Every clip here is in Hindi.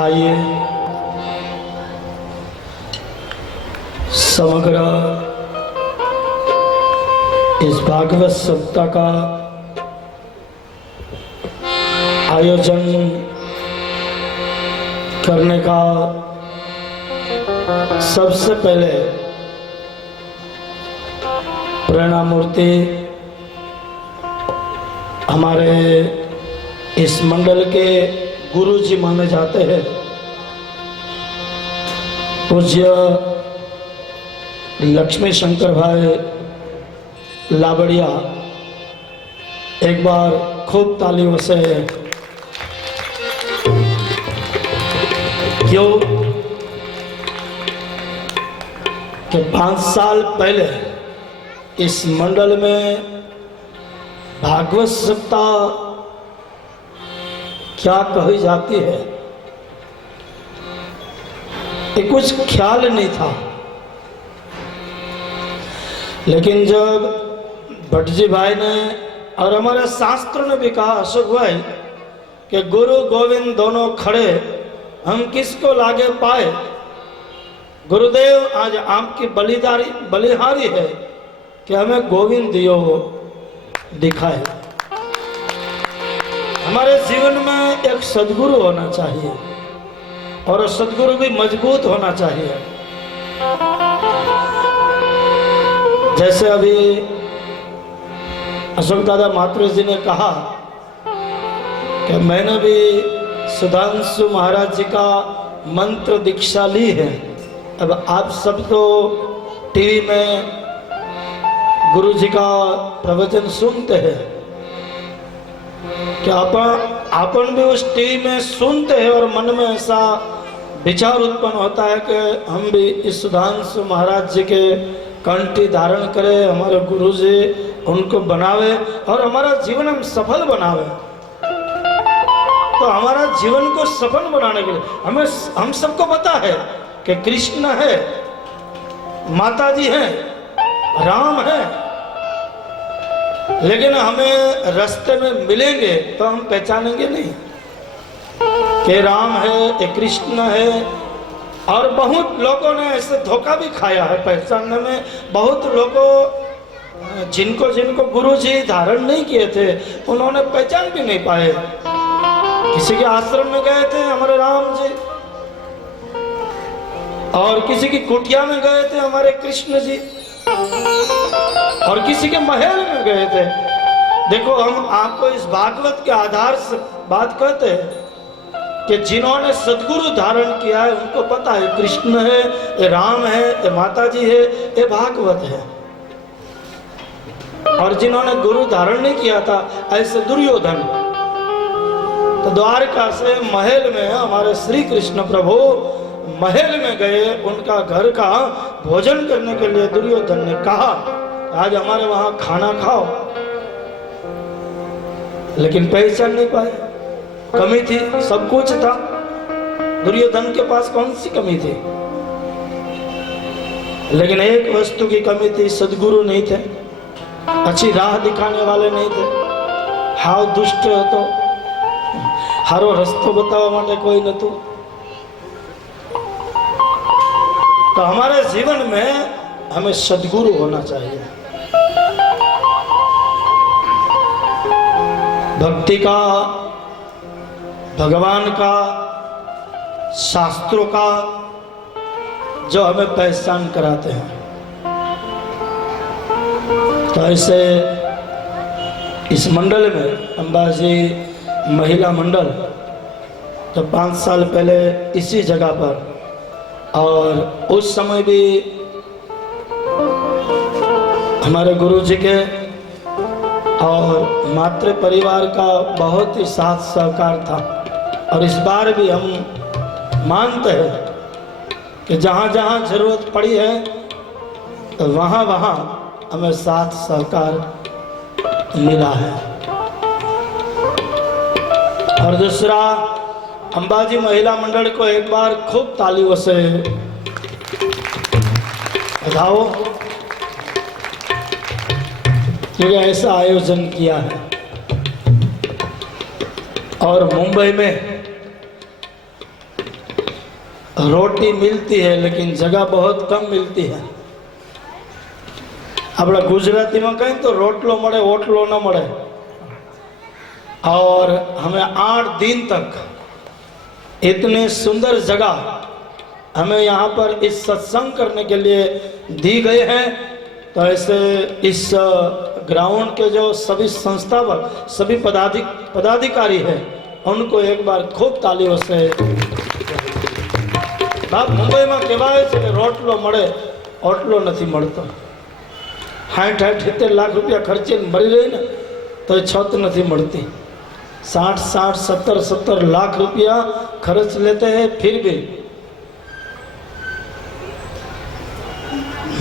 आइए समग्र इस भागवत सप्ताह का आयोजन करने का सबसे पहले प्रेरणा मूर्ति हमारे इस मंडल के गुरु जी माने जाते हैं, पूज्य लक्ष्मी शंकर भाई लाबड़िया। एक बार खूब तालियों से क्यों कि 5 साल पहले इस मंडल में भागवत सप्ताह क्या कही जाती है ये कुछ ख्याल नहीं था, लेकिन जब भट्ट जी भाई ने और हमारे शास्त्रों ने भी कहा, अशोक भाई, कि गुरु गोविंद दोनों खड़े हम किसको लागे पाए। गुरुदेव आज आपकी बलिहारी है कि हमें गोविंद दियो दिखाए। हमारे जीवन में एक सद्गुरु होना चाहिए और सद्गुरु भी मजबूत होना चाहिए। जैसे अभी अशोक दादा मातृ जी ने कहा कि मैंने भी सुधांशु महाराज जी का मंत्र दीक्षा ली है। अब आप सब तो टीवी में गुरु जी का प्रवचन सुनते हैं कि अपन भी उस टीवी में सुनते हैं और मन में ऐसा विचार उत्पन्न होता है कि हम भी इस सुधांशु महाराज जी के कंठी धारण करें, हमारे गुरु जी उनको बनावे और हमारा जीवन हम सफल बनावे। तो हमारा जीवन को सफल बनाने के लिए हम सबको पता है कि कृष्ण है, माता जी है, राम है, लेकिन हमें रास्ते में मिलेंगे तो हम पहचानेंगे नहीं कि राम है, ये कृष्ण है। और बहुत लोगों ने ऐसे धोखा भी खाया है पहचानने में। बहुत लोगों जिनको गुरु जी धारण नहीं किए थे उन्होंने पहचान भी नहीं पाए। किसी के आश्रम में गए थे हमारे राम जी, और किसी की कुटिया में गए थे हमारे कृष्ण जी, और किसी के महल में गए थे। देखो, हम आपको इस भागवत के आधार से बात कहते हैं कि जिन्होंने सद्गुरु धारण किया है उनको पता है कृष्ण है, ये राम है, ये माता जी है, ये भागवत है। और जिन्होंने गुरु धारण नहीं किया था, ऐसे दुर्योधन, तो द्वारका से महल में हमारे श्री कृष्ण प्रभु महल में गए, उनका घर का भोजन करने के लिए दुर्योधन ने कहा आज हमारे वहां खाना खाओ, लेकिन पहचान नहीं पाए। कमी थी, सब कुछ था, दुर्योधन के पास कौन सी कमी थी, लेकिन एक वस्तु की कमी थी, सद्गुरु नहीं थे, अच्छी राह दिखाने वाले नहीं थे। हाव दुष्ट तो हारो रस्तो बतावा माटे कोई नतु। तो हमारे जीवन में हमें सद्गुरु होना चाहिए। भक्ति का, भगवान का, शास्त्रों का जो हमें पहचान कराते हैं। तो ऐसे इस मंडल में अंबाजी महिला मंडल तो 5 साल पहले इसी जगह पर, और उस समय भी हमारे गुरु जी के और मातृ परिवार का बहुत ही साथ सहकार था। और इस बार भी हम मानते हैं कि जहाँ जहाँ जरूरत पड़ी है तो वहाँ वहाँ हमें साथ सहकार मिला है। और दूसरा, अंबाजी महिला मंडल को एक बार खूब तालियों से बधाओ कि ऐसा आयोजन किया है। और मुंबई में रोटी मिलती है लेकिन जगह बहुत कम मिलती है। अपना गुजराती में कहें तो रोटलो मळे ओटलो न मळे। और हमें 8 दिन तक इतनी सुंदर जगह हमें यहाँ पर इस सत्संग करने के लिए दी गई है। तो ऐसे इस ग्राउंड के जो सभी संस्थापक सभी पदाधिकारी हैं उनको एक बार खूब तालियों से। बाप मुंबई में कहेवाय छे के रोटलो मळे ओटलो नहीं मळतो। 60-70 लाख रुपया खर्चे मरी रही ने तो छत नहीं मिलती। 60 70 लाख रुपया खर्च लेते हैं फिर भी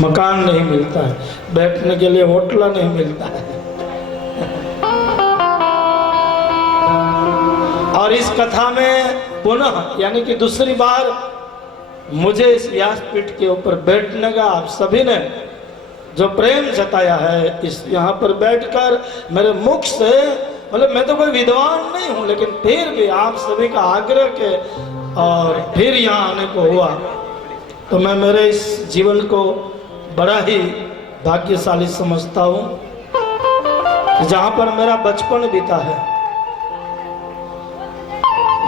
मकान नहीं मिलता है, बैठने के लिए होटला नहीं मिलता है। और इस कथा में पुनः यानी कि दूसरी बार मुझे इस व्यासपीठ के ऊपर बैठने का आप सभी ने जो प्रेम जताया है, इस यहाँ पर बैठकर मेरे मुख से, मतलब मैं तो कोई विद्वान नहीं हूँ लेकिन फिर भी आप सभी का आग्रह के और फिर यहाँ आने को हुआ तो मैं मेरे इस जीवन को बड़ा ही भाग्यशाली समझता हूँ जहाँ पर मेरा बचपन बीता है।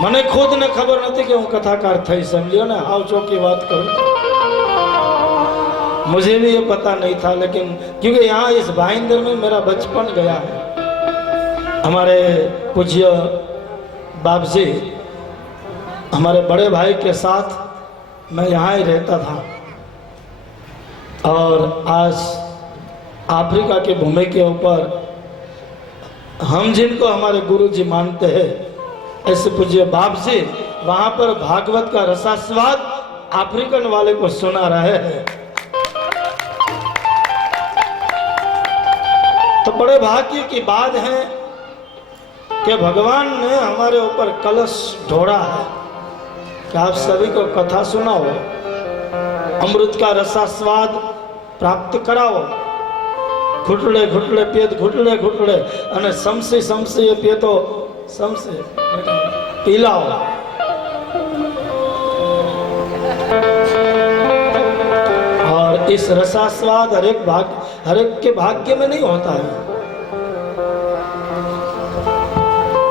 मने खुद ने खबर नहीं कि हूँ कथाकार थी, समझियो ने हाव चौकी बात करूँ। मुझे भी ये पता नहीं था लेकिन क्योंकि यहाँ इस भाईंदर में मेरा बचपन गया है। हमारे पूज्य बाप जी हमारे बड़े भाई के साथ मैं यहाँ ही रहता था और आज अफ्रीका की भूमि के ऊपर हम जिनको हमारे गुरु जी मानते हैं ऐसे पूज्य बाप जी वहाँ पर भागवत का रसास्वाद अफ्रीकन वाले को सुना रहे हैं। तो बड़े भाग्य की बात है कि भगवान ने हमारे ऊपर कलश ढोड़ा है कि आप सभी को कथा सुनाओ, अमृत का रसास्वाद प्राप्त कराओ। घुटड़े घुटड़े पियत घुटड़े घुटड़े अने समसी समसी ये पियतो समसे पिलाओ। और इस रसास्वाद हर एक के भाग्य में नहीं होता है।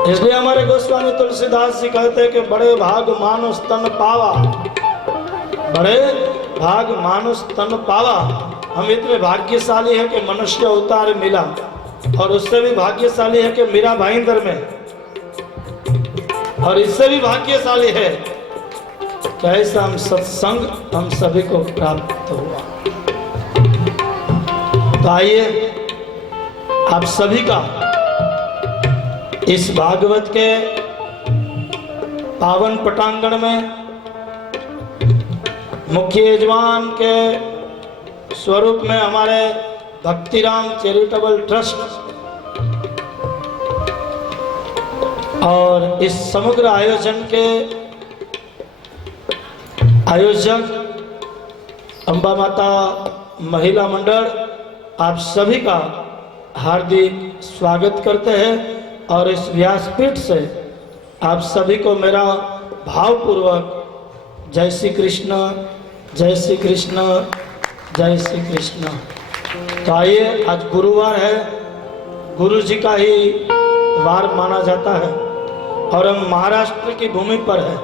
इसलिए हमारे गोस्वामी तुलसीदास जी कहते हैं कि बड़े भाग मानुष तन पावा, बड़े भाग मानुष तन पावा। हम इतने भाग्यशाली है कि मनुष्य अवतार मिला और उससे भी भाग्यशाली है कि मीरा भाईंदर में, और इससे भी भाग्यशाली है कि ऐसा हम सत्संग हम सभी को प्राप्त हुआ। तो आइए आप सभी का इस भागवत के पावन पटांगण में मुख्य यजमान के स्वरूप में हमारे भक्तिराम चैरिटेबल ट्रस्ट और इस समग्र आयोजन के आयोजक अंबा माता महिला मंडल आप सभी का हार्दिक स्वागत करते हैं और इस व्यासपीठ से आप सभी को मेरा भावपूर्वक जय श्री कृष्ण, जय श्री कृष्ण, जय श्री कृष्ण। तो आइए, आज गुरुवार है, गुरु जी का ही वार माना जाता है और हम महाराष्ट्र की भूमि पर है।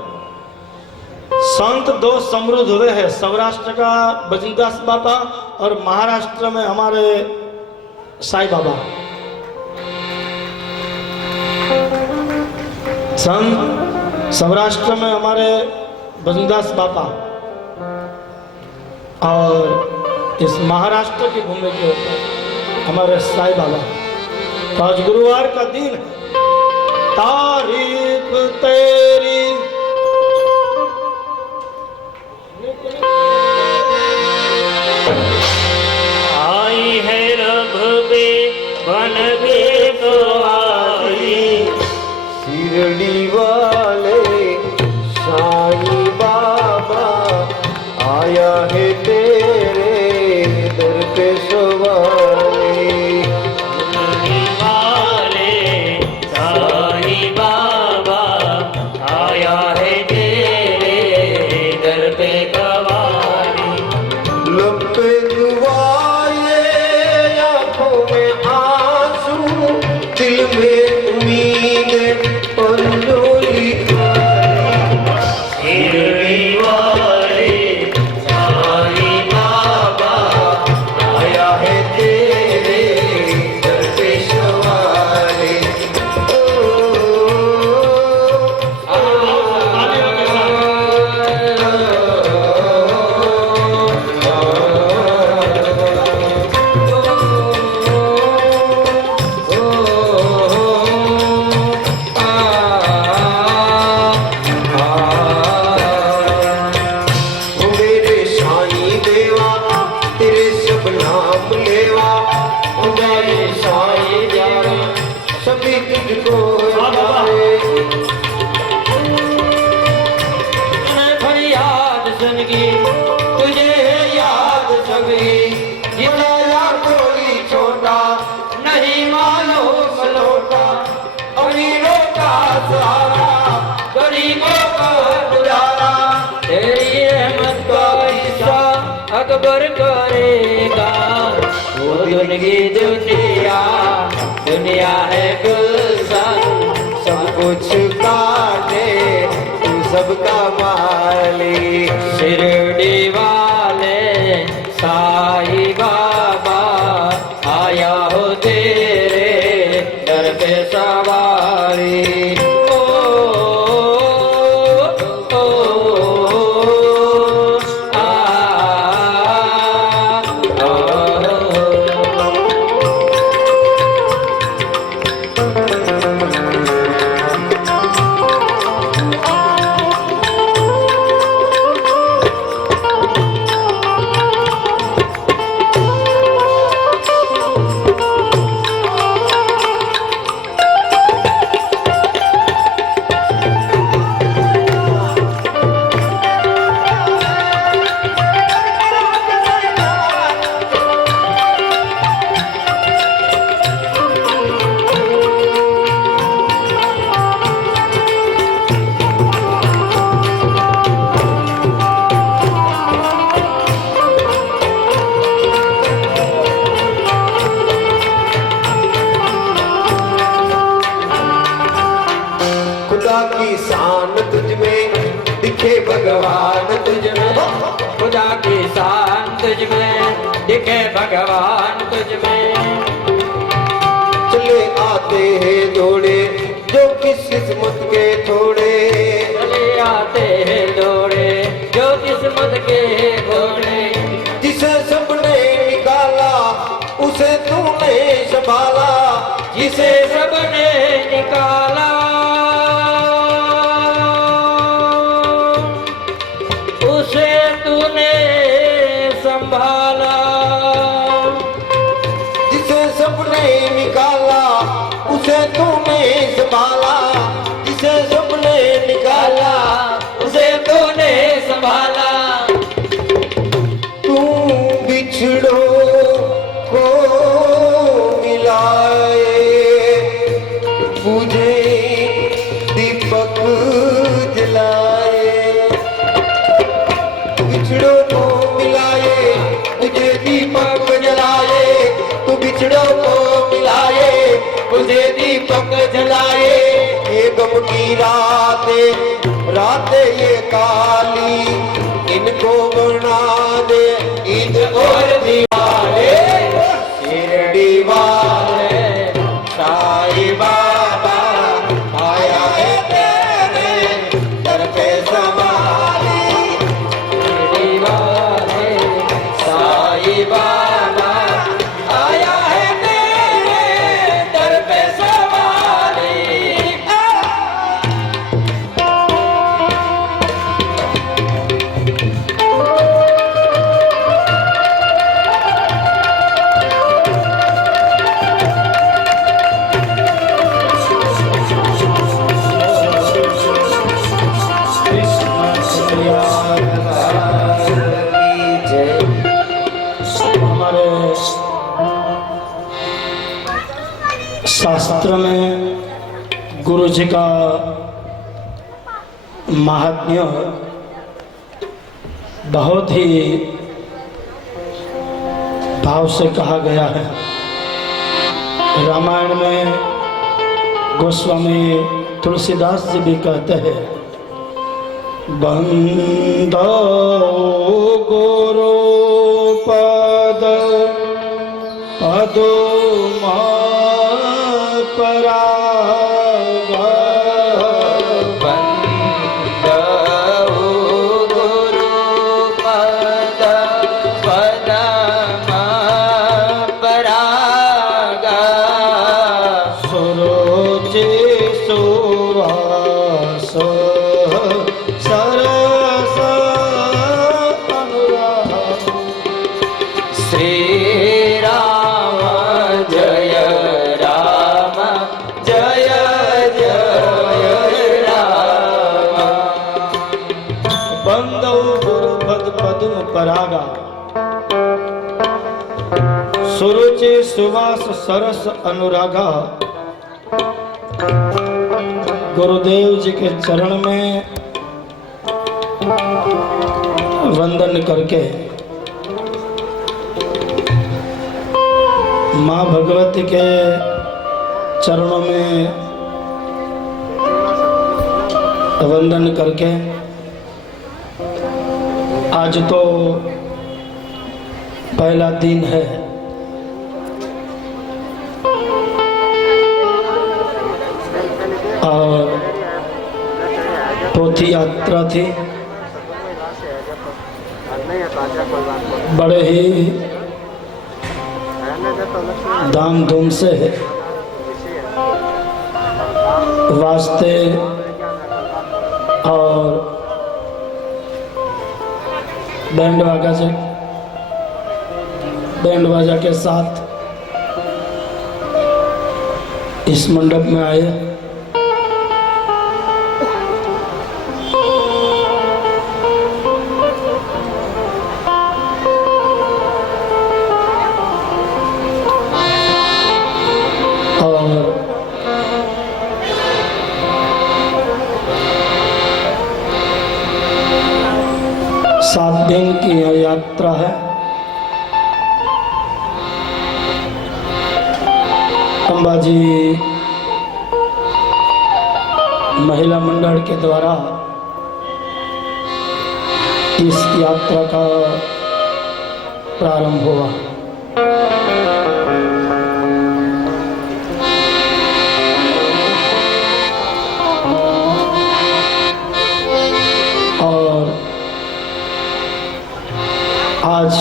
संत दो समृद्ध हुए हैं, सौराष्ट्र का भजनदास बाबा और महाराष्ट्र में हमारे साईं बाबा। संत सौराष्ट्र में हमारे भजनदास बाबा और इस महाराष्ट्र की भूमि के ऊपर हमारे साईं बाबा। तो आज गुरुवार का दिन है, तारीफ तेरी आई है रघुबे बन के तो आई, शिरडी वाले साईं बाबा आया है तेरे दर पे सवारी। शिरडी वाले साईं बाबा आया है तेरे दर सहारा, गरीबों का गुजारा, तेरी रहमत का हिस्सा अकबर करेगा। वो दुनिया दुनिया दुनिया है गुलशन, सब कुछ काटे तू सबका मालिक। शिरडी वाले साईं बाबा आया हो तेरे दर पे सवारी। ओ, ओ, आ, आ, खुदा की शान तुझ में दिखे भगवान तुझ में, खुदा की शान तुझ में दिखे भगवान तुझ में। चले आते हैं दौड़े जो किस किस्मत के थोड़े, चले आते हैं दौड़े जो किस्मत के घोड़े। जिसे सबने निकाला उसे तूने संभाला, जिसे सबने निकाला उसे तूने संभाला। जिसे सबने निकाला उसे तूने संभाला, जिसे सबने निकाला उसे तूने संभाला। तू बिछड़ों को मिलाए, बुझे दीपक जलाए। बिछड़ों को मिलाए, मुझे दीपक जलाए, तू बिछड़ों को मिलाए, मुझे दीपक जलाए। ये गम की रातें रातें ये काली, इनको बना दे ईद और दिवाली। शिरडी वाले साईं बाबा आया है तेरे दर पे सवारी। शिरडी वाले साईं बाबा आया है तेरे दर पे सवारी। हमारे शास्त्र में गुरु जी का महात्म्य बहुत ही भाव से कहा गया है। रामायण में गोस्वामी तुलसीदास जी भी कहते हैं, बंदो गुरु पद पदुमा परागा। सुरुचि सुवास सरस अनुराग। श्री राम जय राम जय जय राम। बंदौ गुरुपद पद्म परागा, सुरुचि सुवास सरस अनुरागा। गुरुदेव जी के चरण में वंदन करके माँ भगवती के चरणों में वंदन करके आज तो पहला दिन है और पोथी यात्रा थी, बड़े ही धाम धूम से वास्ते और बैंड बाजा के साथ इस मंडप में आए। सात दिन की यह यात्रा है। अंबाजी महिला मंडल के द्वारा इस यात्रा का प्रारंभ हुआ। और आज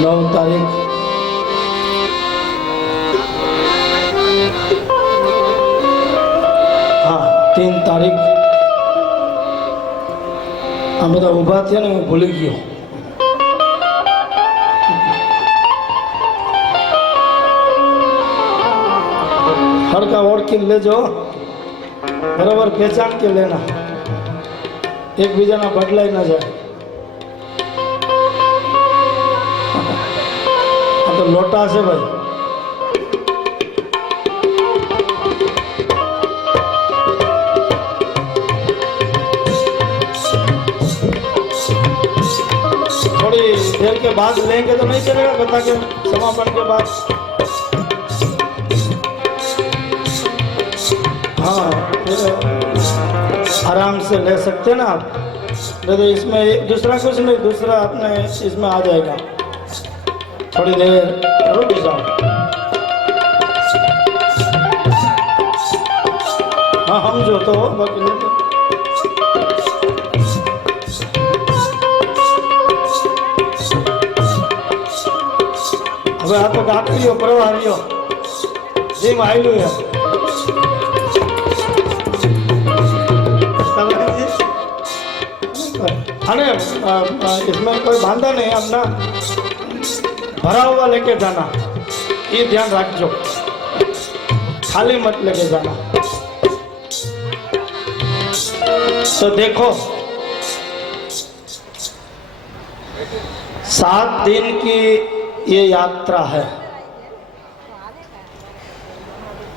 9 तारीख हाँ 3 तारीख हम બધા ઊભા થયા ને હું ભૂલી ગયો। हड़का ओढ़ ले जो बराबर पहचान के लेना, एक बीजा ना बदलाई ना जाए। तो लोटा से भाई थोड़ी देर के बाद लेंगे तो नहीं चलेगा, कथा के समापन के बाद। हाँ फिर आराम से ले सकते ना आप, नहीं तो इसमें दूसरा कुछ नहीं, दूसरा अपने इसमें आ जाएगा। थोड़ी देर रुक जाओ। हाँ हम जो तो बाकी नहीं तो। હવે આ તો ગાકરીઓ પ્રવાહીઓ જેમ આવેલું है अरे इसमें कोई बांधा नहीं, अपना भरा हुआ लेके जाना, ये ध्यान रखो, खाली मत लेके जाना। तो देखो 7 दिन की ये यात्रा है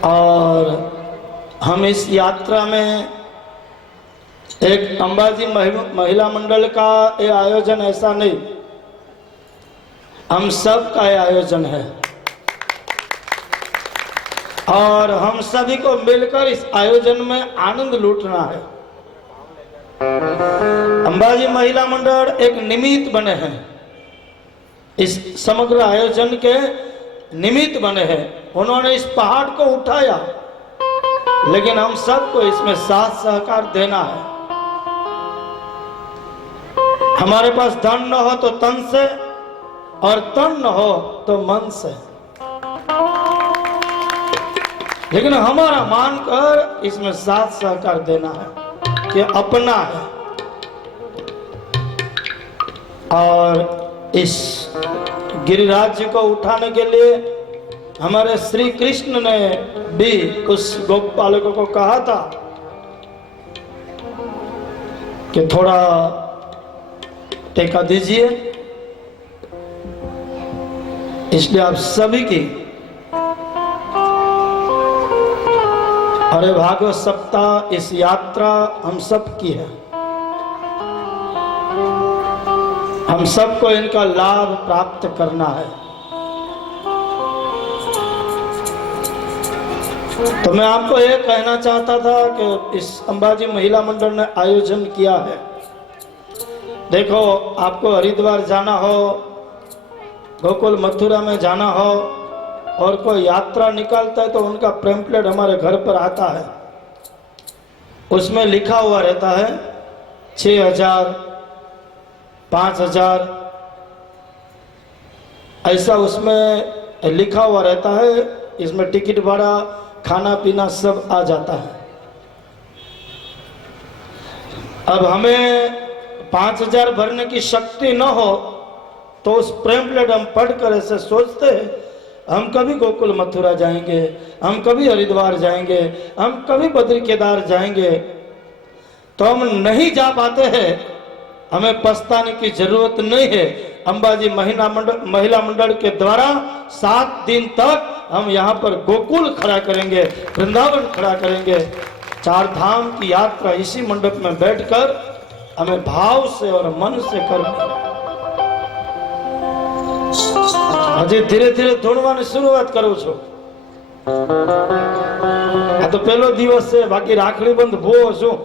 और हम इस यात्रा में एक अंबाजी महिला मंडल का ये आयोजन ऐसा नहीं, हम सब का ये आयोजन है और हम सभी को मिलकर इस आयोजन में आनंद लूटना है। अंबाजी महिला मंडल एक निमित्त बने हैं, इस समग्र आयोजन के निमित्त बने हैं। उन्होंने इस पहाड़ को उठाया, लेकिन हम सबको इसमें साथ सहकार देना है। हमारे पास धन न हो तो तन से और तन न हो तो मन से, लेकिन हमारा मानकर इसमें साथ सहकार देना है कि अपना है। और इस गिरिराज को उठाने के लिए हमारे श्री कृष्ण ने भी उस गोपालकों को कहा था कि थोड़ा टेका दीजिए, इसलिए आप सभी की और ये भागवत सप्ताह, इस यात्रा हम सब की है। हम सबको इनका लाभ प्राप्त करना है। तो मैं आपको ये कहना चाहता था कि इस अंबाजी महिला मंडल ने आयोजन किया है। देखो, आपको हरिद्वार जाना हो, गोकुल मथुरा में जाना हो और कोई यात्रा निकालता है तो उनका पैम्फलेट हमारे घर पर आता है। उसमें लिखा हुआ रहता है 6,000, 5,000 ऐसा उसमें लिखा हुआ रहता है। इसमें टिकट भाड़ा, खाना पीना सब आ जाता है। अब हमें 5,000 भरने की शक्ति न हो तो उस पैम्फलेट हम पढ़कर ऐसे सोचते हैं, हम कभी गोकुल मथुरा जाएंगे, हम कभी हरिद्वार जाएंगे, हम कभी बद्री केदार जाएंगे, तो हम नहीं जा पाते हैं। हमें पछताने की जरूरत नहीं है। अंबाजी महिला मंडल के द्वारा 7 दिन तक हम यहाँ पर गोकुल खड़ा करेंगे, वृंदावन खड़ा करेंगे। 4 धाम की यात्रा इसी मंडप में बैठकर हमें भाव से और मन से करनी। हजे धीरे धीरे ધૂણવાની શરૂઆત કરું છું। આ તો પહેલો દિવસ છે, બાકી રાખડી બંધ ભૂવો છું।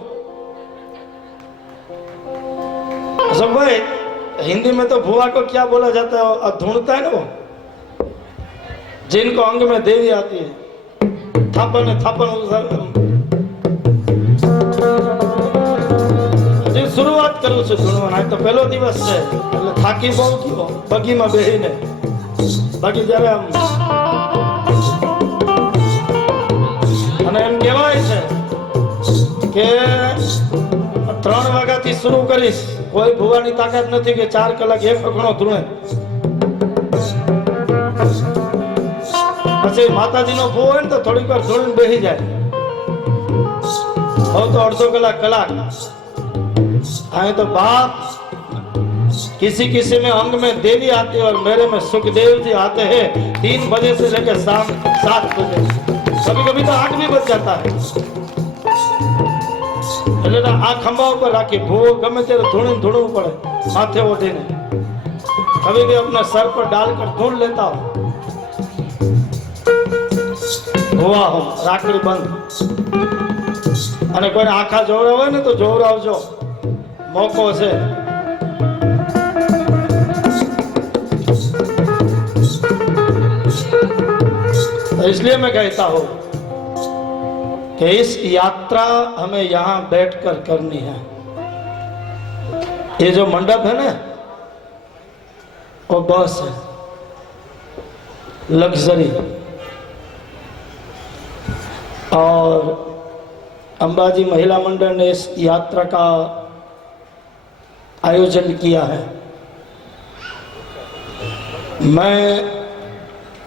सब भाई, हिंदी में तो भुआ को क्या बोला जाता है? ढूंढता है ना वो, जिनको अंग में देवी आती है। थापन थापन शुरुआत करूँ છું ઢૂંढવાના। તો પહેલો દિવસ છે એટલે થાકી બહુ ગયો બગીમાં બેહીને। બાકી જ્યારે આમ અને એમ કહેવાય છે કે 3 વાગ્યાથી શરૂ કરીશ, કોઈ ભુવાની તાકાત નથી કે 4 કલાક એક અખણો ધૂણે। પછી માતાજીનો ભૂવો હોય ને તો થોડીક વાર ધૂણીને બેસી જાય, હવે તો અડધો કલાક। आए तो बाप, किसी किसी में अंग में देवी आती है और मेरे में सुखदेव जी आते हैं 3 बजे से लेकर शाम 7 बजे, कभी कभी तो 8 भी बज जाता है। એટલે આ ખંભા ઉપર રાખી ભૂવો ગમે ત્યારે ધૂણવું પડે માથે ઓઢીને। कभी भी अपने सर पर डालकर ढूंढ लेता हूँ। हुआ हो राखड़ी बंद। અને કોઈ આખા જોવરાવ હોય ને તો જોવરાવજો, मौको से। इसलिए मैं कहता हूं कि इस यात्रा हमें यहां बैठकर करनी है। ये जो मंडप है ना, वो बस है, लग्जरी। और अंबाजी महिला मंडल ने इस यात्रा का आयोजन किया है। मैं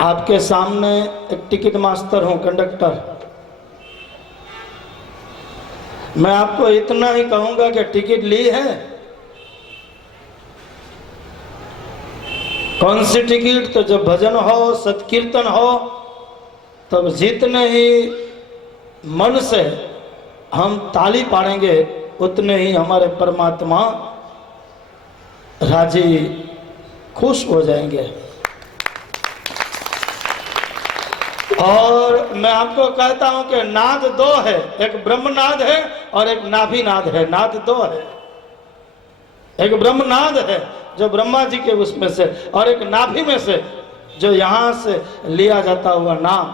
आपके सामने एक टिकट मास्टर हूं, कंडक्टर। मैं आपको इतना ही कहूंगा कि टिकट ली है। कौन सी टिकट? तो जब भजन हो, सत्कीर्तन हो, तब जितने ही मन से हम ताली पाड़ेंगे उतने ही हमारे परमात्मा राजी खुश हो जाएंगे। और मैं आपको कहता हूं कि नाद 2 है, एक ब्रह्मनाद है और एक नाभिनाद है। नाद 2 है, एक ब्रह्मनाद है जो ब्रह्मा जी के उसमें से, और एक नाभि में से जो यहां से लिया जाता हुआ नाम।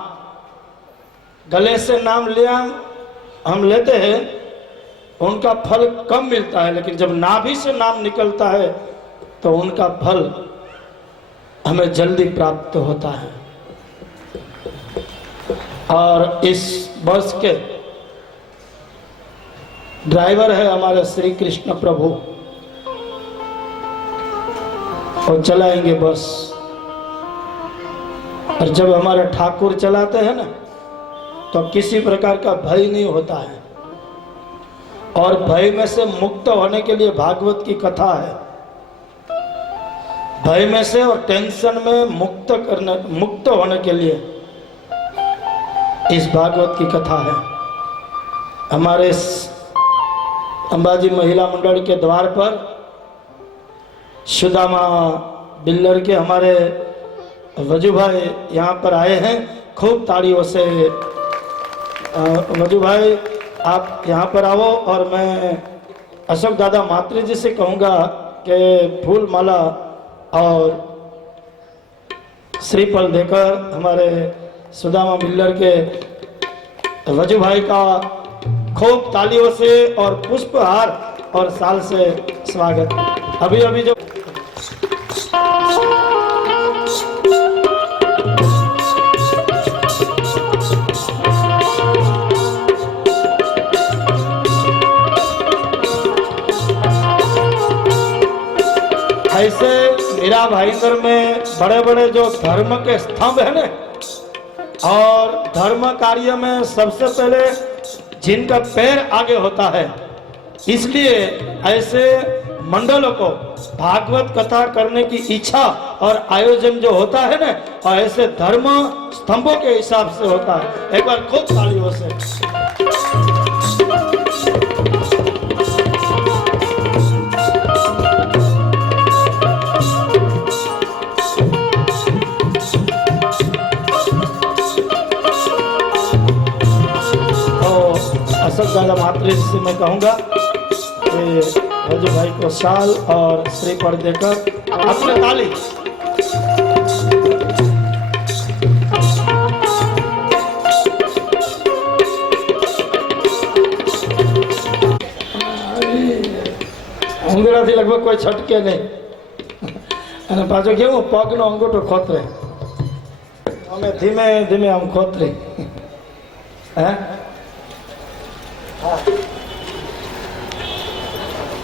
गले से नाम लिया हम लेते हैं, उनका फल कम मिलता है, लेकिन जब नाभि से नाम निकलता है तो उनका फल हमें जल्दी प्राप्त होता है। और इस बस के ड्राइवर है हमारे श्री कृष्ण प्रभु, और चलाएंगे बस। और जब हमारे ठाकुर चलाते हैं ना, तो किसी प्रकार का भय नहीं होता है। और भय में से मुक्त होने के लिए भागवत की कथा है। भय में से और टेंशन में मुक्त होने के लिए इस भागवत की कथा है। हमारे अंबाजी महिला मंडल के द्वार पर सुदामा बिल्लर के हमारे वजू भाई यहाँ पर आए हैं। खूब तालियों से वजू भाई आप यहाँ पर आओ। और मैं अशोक दादा मात्री जी से कहूँगा कि फूल माला और श्रीफल देकर हमारे सुदामा बिल्लर के वजू भाई का खूब तालियों से और पुष्पहार और साल से स्वागत। अभी अभी जो ऐसे मीरा भाईंदर में बड़े बड़े जो धर्म के स्तंभ है ना, और धर्म कार्य में सबसे पहले जिनका पैर आगे होता है, इसलिए ऐसे मंडलों को भागवत कथा करने की इच्छा और आयोजन जो होता है ना, और ऐसे धर्म स्तंभों के हिसाब से होता है। एक बार खूब तालियों से। अशोक दादा मात्री से मैं कहूँगा कि वजू भाई को शाल और श्रीफल देकर अपने ताली। अंगूठा थी लगभग कोई छटके नहीं અને પાછો કેવું પગનો અંગૂઠો ખોતરે અમે ધીમે ધીમે આમ ખોતરી હે।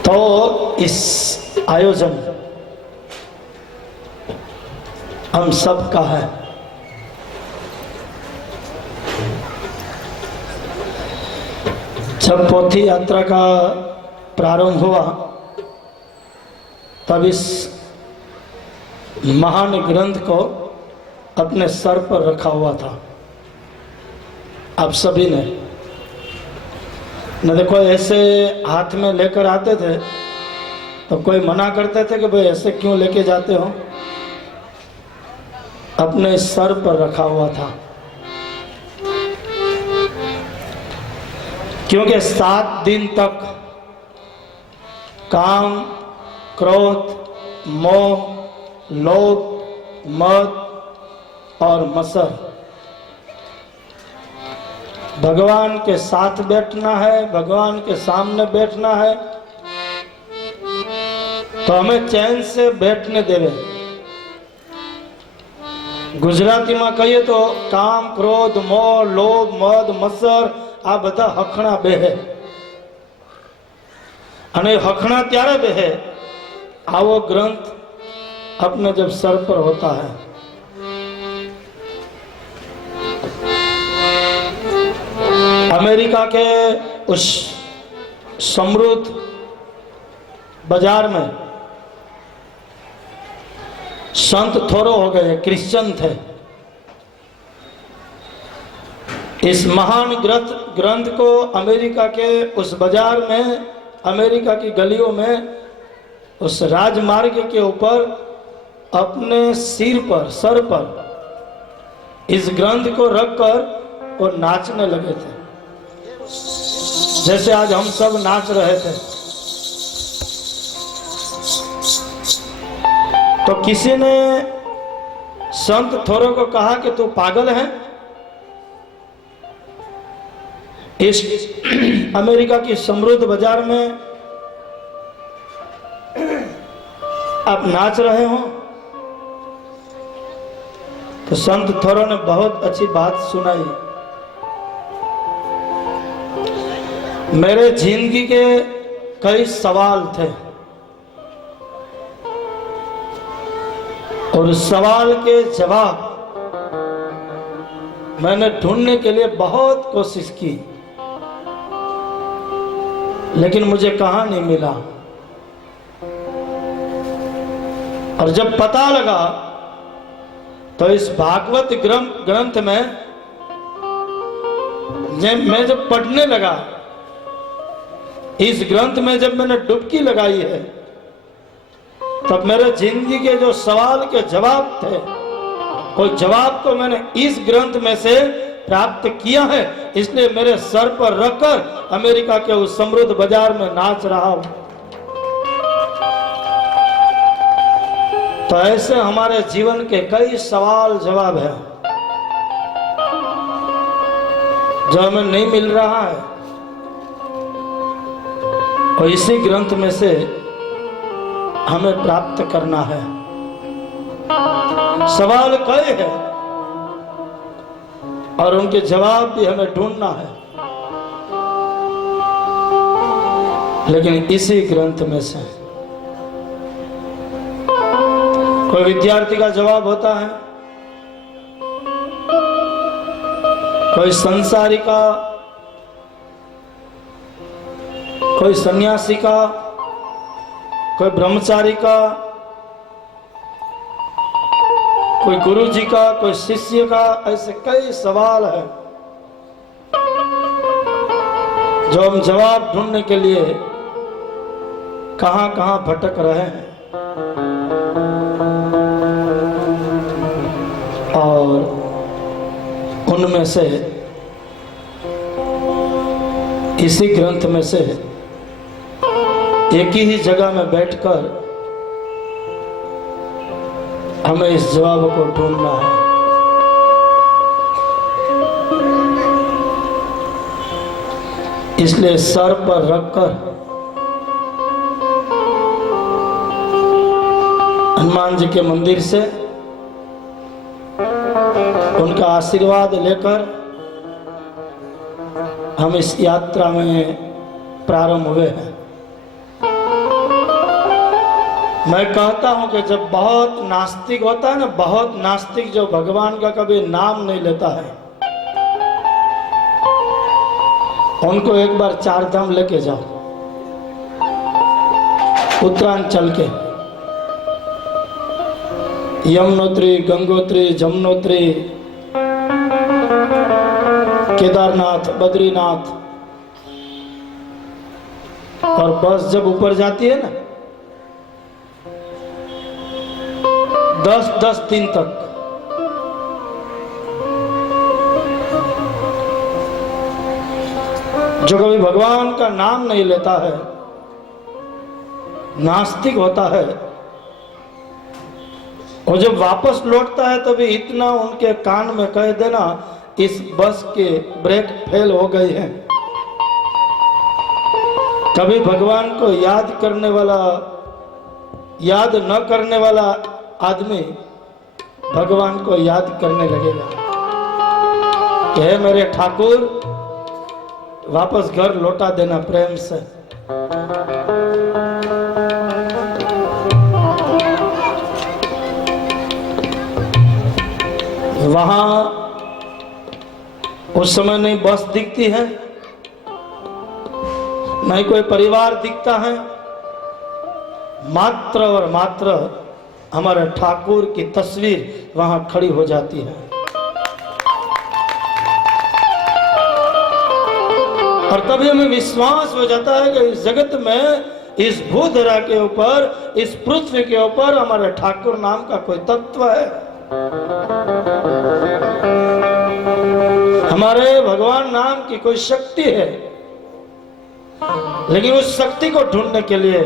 तो इस आयोजन हम सब का है। जब पोथी यात्रा का प्रारंभ हुआ तब इस महान ग्रंथ को अपने सर पर रखा हुआ था आप सभी ने। न देखो ऐसे हाथ में लेकर आते थे तो कोई मना करते थे कि भाई ऐसे क्यों लेके जाते हो, अपने सर पर रखा हुआ था। क्योंकि 7 दिन तक काम, क्रोध, मोह, लोभ, मद और मत्सर भगवान के साथ बैठना है, भगवान के सामने बैठना है, तो हमें चैन से बैठने देवे। गुजराती में कहिए तो काम, क्रोध, मोह, लोभ, मद, मत्सर आ बधा हखणा बेहे। अने हखणा त्यारे बेहे आवो ग्रंथ अपने जब सर पर होता है। अमेरिका के उस समृद्ध बाजार में संत थोरो हो गए, क्रिश्चियन थे। इस महान ग्रंथ को अमेरिका के उस बाजार में, अमेरिका की गलियों में, उस राजमार्ग के ऊपर अपने सिर पर, सर पर इस ग्रंथ को रखकर वो नाचने लगे थे, जैसे आज हम सब नाच रहे थे। तो किसी ने संत थोरो को कहा कि तू पागल है, इस अमेरिका की समृद्ध बाजार में आप नाच रहे हो। तो संत थोरो ने बहुत अच्छी बात सुनाई। मेरे जिंदगी के कई सवाल थे और उस सवाल के जवाब मैंने ढूंढने के लिए बहुत कोशिश की, लेकिन मुझे कहां नहीं मिला। और जब पता लगा तो इस भागवत ग्रंथ में मैं जब पढ़ने लगा इस ग्रंथ में जब मैंने डुबकी लगाई है तब मेरे जिंदगी के जो सवाल के जवाब थे वो जवाब को मैंने इस ग्रंथ में से प्राप्त किया है। इसलिए मेरे सर पर रखकर अमेरिका के उस समृद्ध बाजार में नाच रहा हूं। तो ऐसे हमारे जीवन के कई सवाल जवाब है जो हमें नहीं मिल रहा है और इसी ग्रंथ में से हमें प्राप्त करना है। सवाल कई है और उनके जवाब भी हमें ढूंढना है, लेकिन इसी ग्रंथ में से कोई विद्यार्थी का जवाब होता है, कोई संसारी का, कोई सन्यासी का, कोई ब्रह्मचारी का, कोई गुरु जी का, कोई शिष्य का। ऐसे कई सवाल हैं जो हम जवाब ढूंढने के लिए कहां कहां भटक रहे हैं। और उनमें से इसी ग्रंथ में से एक ही जगह में बैठकर हमें इस जवाब को ढूंढना है। इसलिए सर पर रखकर हनुमान जी के मंदिर से उनका आशीर्वाद लेकर हम इस यात्रा में प्रारंभ हुए हैं। मैं कहता हूं कि जब बहुत नास्तिक होता है ना, बहुत नास्तिक जो भगवान का कभी नाम नहीं लेता है, उनको एक बार चार धाम लेके जाओ, उत्तरांचल के यमुनोत्री, गंगोत्री, जमुनोत्री, केदारनाथ, बद्रीनाथ, और बस जब ऊपर जाती है ना 10-10 दिन तक, जो कभी भगवान का नाम नहीं लेता है, नास्तिक होता है, और जब वापस लौटता है तभी इतना उनके कान में कह देना इस बस के ब्रेक फेल हो गए हैं। कभी भगवान को याद करने वाला, याद न करने वाला आदमी भगवान को याद करने लगेगा कि हे मेरे ठाकुर, वापस घर लौटा देना प्रेम से। वहां उस समय नहीं बस दिखती है, नहीं कोई परिवार दिखता है, मात्र और मात्र हमारे ठाकुर की तस्वीर वहां खड़ी हो जाती है। और तभी हमें विश्वास हो जाता है कि इस जगत में, इस भूधरा के ऊपर, इस पृथ्वी के ऊपर हमारे ठाकुर नाम का कोई तत्व है। हमारे भगवान नाम की कोई शक्ति है, लेकिन उस शक्ति को ढूंढने के लिए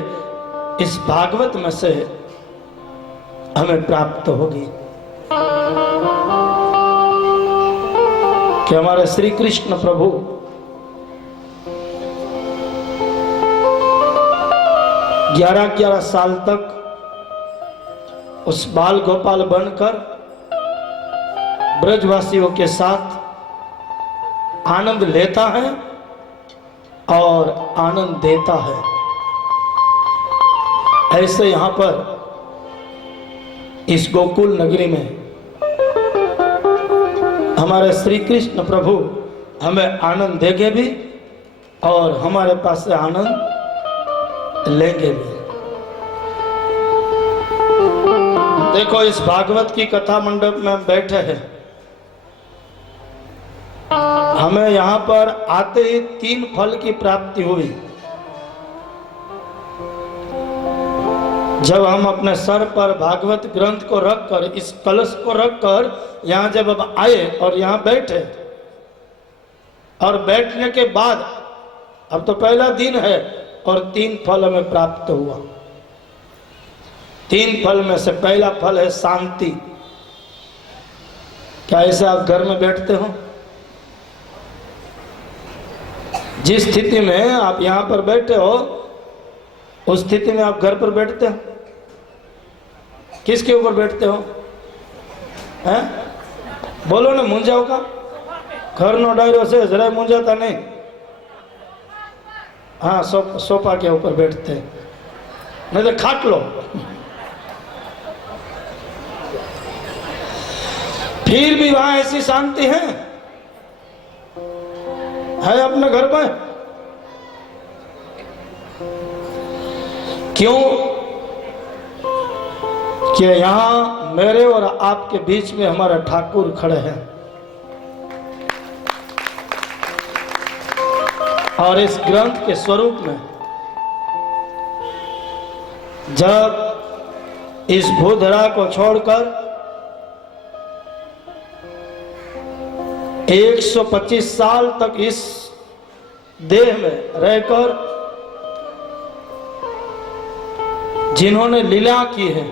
इस भागवत में से हमें प्राप्त होगी कि हमारे श्री कृष्ण प्रभु ग्यारह साल तक उस बाल गोपाल बनकर ब्रजवासियों के साथ आनंद लेता है और आनंद देता है। ऐसे यहां पर इस गोकुल नगरी में हमारे श्री कृष्ण प्रभु हमें आनंद देंगे भी और हमारे पास से आनंद लेंगे भी। देखो, इस भागवत की कथा मंडप में हम बैठे हैं। हमें यहाँ पर आते ही 3 फल की प्राप्ति हुई। जब हम अपने सर पर भागवत ग्रंथ को रखकर, इस कलश को रखकर यहाँ जब अब आए और यहाँ बैठे, और बैठने के बाद अब तो पहला दिन है और 3 फल हमें प्राप्त हुआ। 3 फल में से पहला फल है शांति। क्या ऐसे आप घर में बैठते हो? जिस स्थिति में आप यहाँ पर बैठे हो उस स्थिति में आप घर पर बैठते हो? किसके ऊपर बैठते हो? हैं? बोलो ना, मुंजाओ का घर नो डायरो से जरा मुंजाता नहीं। हाँ, सोफा के ऊपर बैठते, नहीं तो खाट लो। फिर भी वहां ऐसी शांति है अपने घर में। क्यों? कि यहां मेरे और आपके बीच में हमारा ठाकुर खड़े हैं, और इस ग्रंथ के स्वरूप में जब इस भूधरा को छोड़कर 125 साल तक इस देह में रहकर जिन्होंने लीला की है,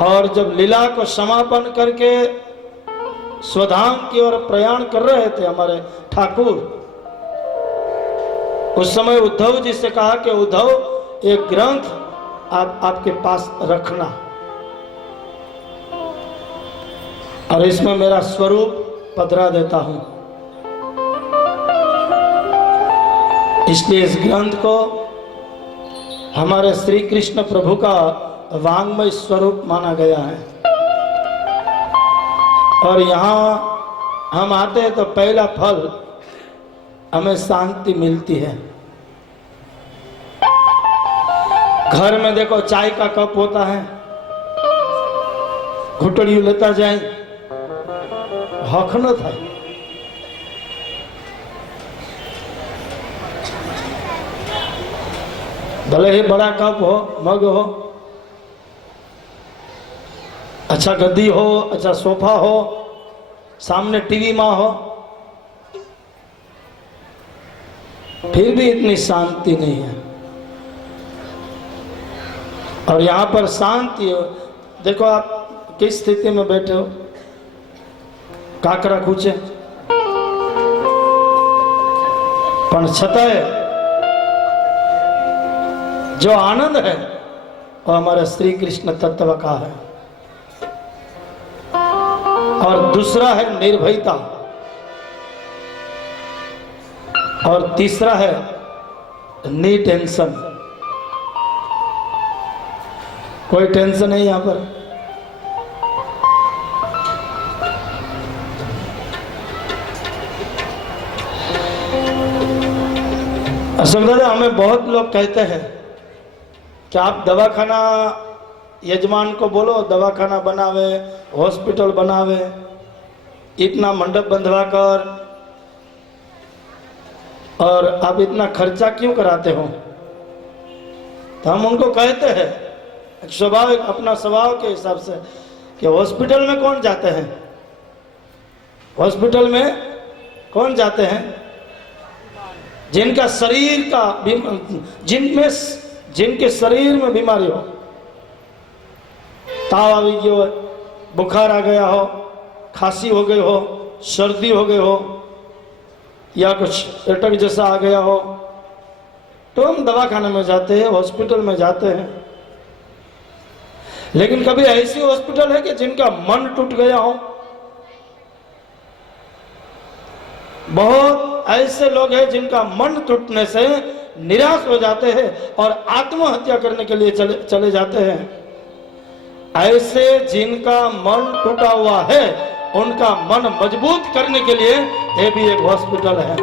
और जब लीला को समापन करके स्वधाम की ओर प्रयाण कर रहे थे हमारे ठाकुर, उस समय उद्धव जी से कहा कि उद्धव, एक ग्रंथ आपके पास रखना, और इसमें मेरा स्वरूप पधरा देता हूं। इसलिए इस ग्रंथ को हमारे श्री कृष्ण प्रभु का वांग्मय स्वरूप माना गया है। और यहाँ हम आते हैं तो पहला फल हमें शांति मिलती है। घर में देखो चाय का कप होता है, घुटड़ियों लेता जाए, हक न था। भले ही बड़ा कप हो, मग हो, अच्छा गद्दी हो, अच्छा सोफा हो, सामने टीवी माँ हो, फिर भी इतनी शांति नहीं है। और यहाँ पर शांति हो। देखो आप किस स्थिति में बैठे हो, काकरा कूचे, पण छताए जो आनंद है वो हमारे श्री कृष्ण तत्व का है। और दूसरा है निर्भयता, और तीसरा है नी टेंशन। कोई टेंशन नहीं यहाँ पर। अशोक दादा, हमें बहुत लोग कहते हैं कि आप दवाखाना यजमान को बोलो दवाखाना बनावे, हॉस्पिटल बनावे, इतना मंडप बंधवा कर, और आप इतना खर्चा क्यों कराते हो? तो हम उनको कहते हैं स्वाभाविक, अपना स्वभाव के हिसाब से, कि हॉस्पिटल में कौन जाते हैं? हॉस्पिटल में कौन जाते हैं? जिनका शरीर का जिनके शरीर में बीमारी हो, ताव आ गई हो, बुखार आ गया हो, खांसी हो गई हो, सर्दी हो गई हो, या कुछ अटक जैसा आ गया हो, तो हम दवाखाने में जाते हैं, हॉस्पिटल में जाते हैं। लेकिन कभी ऐसी हॉस्पिटल है कि जिनका मन टूट गया हो? बहुत ऐसे लोग हैं जिनका मन टूटने से निराश हो जाते हैं और आत्महत्या करने के लिए चले जाते हैं। ऐसे जिनका मन टूटा हुआ है, उनका मन मजबूत करने के लिए ये भी एक हॉस्पिटल है।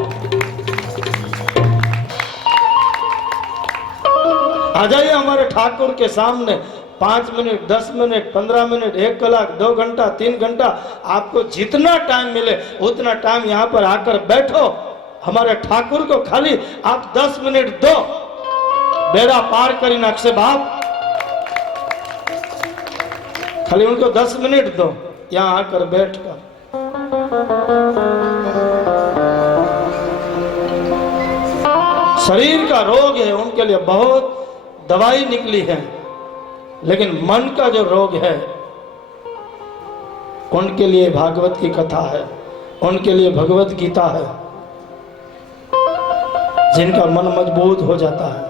आ जाइए हमारे ठाकुर के सामने, 5 मिनट, 10 मिनट, 15 मिनट, 1 कलाक, 2 घंटा, 3 घंटा, आपको जितना टाइम मिले उतना टाइम यहाँ पर आकर बैठो। हमारे ठाकुर को खाली आप 10 मिनट दो, बेड़ा पार करी नाखसे बाप। खाली उनको 10 मिनट दो यहाँ आकर बैठ कर। शरीर का रोग है, उनके लिए बहुत दवाई निकली है, लेकिन मन का जो रोग है उनके लिए भागवत की कथा है, उनके लिए भगवत गीता है, जिनका मन मजबूत हो जाता है।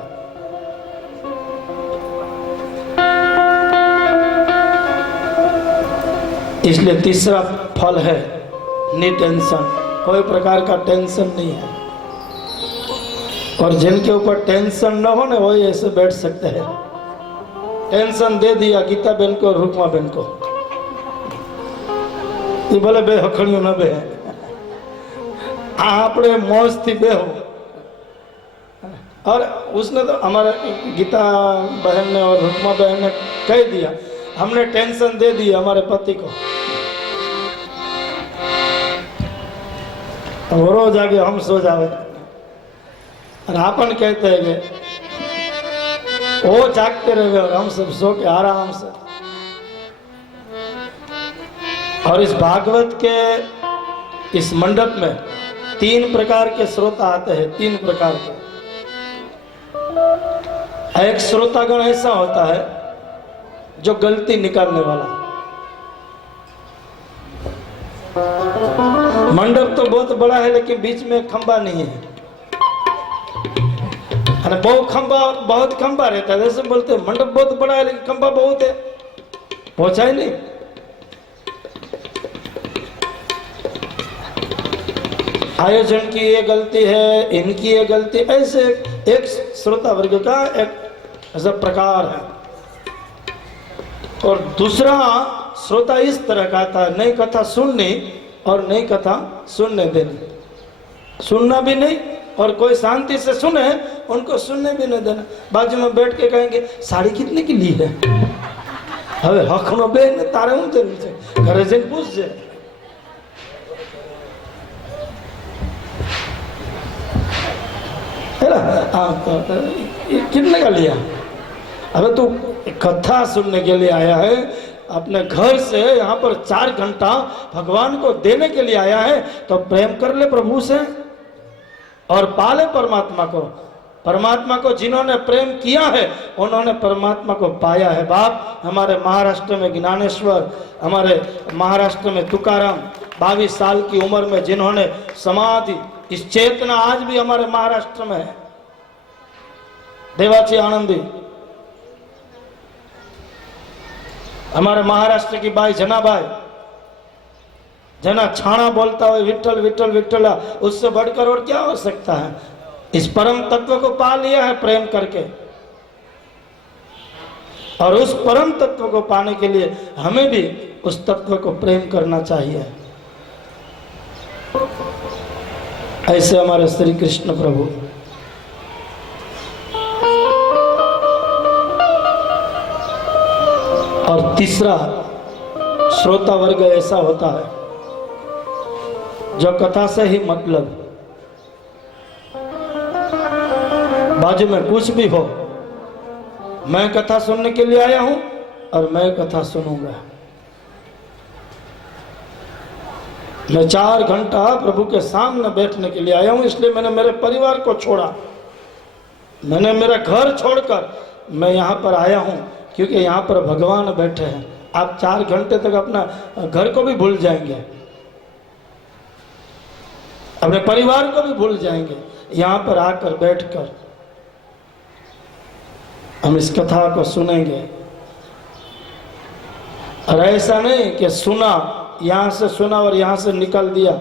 इसलिए तीसरा फल है निटेंशन, कोई प्रकार का टेंशन नहीं है। और जिनके ऊपर टेंशन न हो ना वही ऐसे बैठ सकते हैं। टेंशन दे दिया गीता बहन को और रुकमा बहन को, ये बोले बे हखड़ियों न बे, आपने मौज थी बे हो। और उसने तो हमारे गीता बहन ने और रुकमा बहन ने कह दिया, हमने टेंशन दे दी हमारे पति को, वो रोज आगे हम सो जावे। और आपन कहते हैं कि वो जागते रहे और हम सब सो के आराम से। और इस भागवत के इस मंडप में 3 प्रकार के श्रोता आते हैं, 3 प्रकार के। एक श्रोतागण ऐसा होता है जो गलती निकालने वाला। मंडप तो बहुत बड़ा है लेकिन बीच में खंबा नहीं है, बहुत खंबा रहता है। जैसे बोलते हैं मंडप बहुत बड़ा है लेकिन खंबा बहुत है, पहुंचा ही नहीं। आयोजन की ये गलती है, इनकी ये गलती, ऐसे एक श्रोता वर्ग का एक ऐसा प्रकार है। और दूसरा श्रोता इस तरह का आता है, नई कथा सुननी और नई कथा सुनने देनी, सुनना भी नहीं और कोई शांति से सुने उनको सुनने भी नहीं देना। बाजू में बैठ के कहेंगे साड़ी कितने की ली है, હવે હખનો બે ને તારે હું જરૂર છે, ઘરે જઈને પૂછજે। कितने का लिया? अबे तू कथा सुनने के लिए आया है, अपने घर से यहाँ पर 4 घंटा भगवान को देने के लिए आया है, तो प्रेम कर ले प्रभु से और पाले परमात्मा को। परमात्मा को जिन्होंने प्रेम किया है उन्होंने परमात्मा को पाया है। बाप, हमारे महाराष्ट्र में ज्ञानेश्वर, हमारे महाराष्ट्र में तुकाराम, 22 साल की उम्र में जिन्होंने समाधि, इस चेतना आज भी हमारे महाराष्ट्र में है। देवाची आनंदी, हमारे महाराष्ट्र की बाई जनाबाई, जना छाना बोलता हो विठल विठल विठला, उससे बढ़कर और क्या हो सकता है। इस परम तत्व को पा लिया है प्रेम करके, और उस परम तत्व को पाने के लिए हमें भी उस तत्व को प्रेम करना चाहिए। ऐसे हमारे श्री कृष्ण प्रभु। और तीसरा श्रोता वर्ग ऐसा होता है जो कथा से ही मतलब, बाजू में कुछ भी हो, मैं कथा सुनने के लिए आया हूं और मैं कथा सुनूंगा। मैं 4 घंटा प्रभु के सामने बैठने के लिए आया हूं, इसलिए मैंने मेरे परिवार को छोड़ा, मैंने मेरा घर छोड़कर मैं यहाँ पर आया हूं, क्योंकि यहाँ पर भगवान बैठे हैं। आप 4 घंटे तक अपना घर को भी भूल जाएंगे, अपने परिवार को भी भूल जाएंगे। यहाँ पर आकर बैठकर हम इस कथा को सुनेंगे। और ऐसा नहीं कि सुना, यहाँ से सुना और यहाँ से निकल दिया।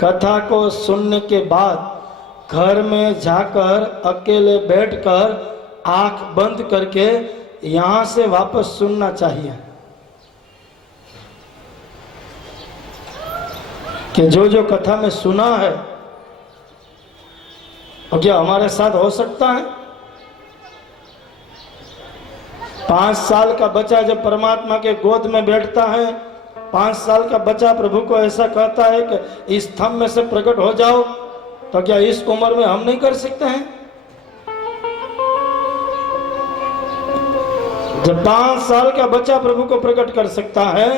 कथा को सुनने के बाद घर में जाकर अकेले बैठकर आंख बंद करके यहाँ से वापस सुनना चाहिए कि जो कथा में सुना है और क्या हमारे साथ हो सकता है। 5 साल का बच्चा जब परमात्मा के गोद में बैठता है, 5 साल का बच्चा प्रभु को ऐसा कहता है कि इस स्तंभ में से प्रकट हो जाओ, तो क्या इस उम्र में हम नहीं कर सकते हैं? जब 5 साल का बच्चा प्रभु को प्रकट कर सकता है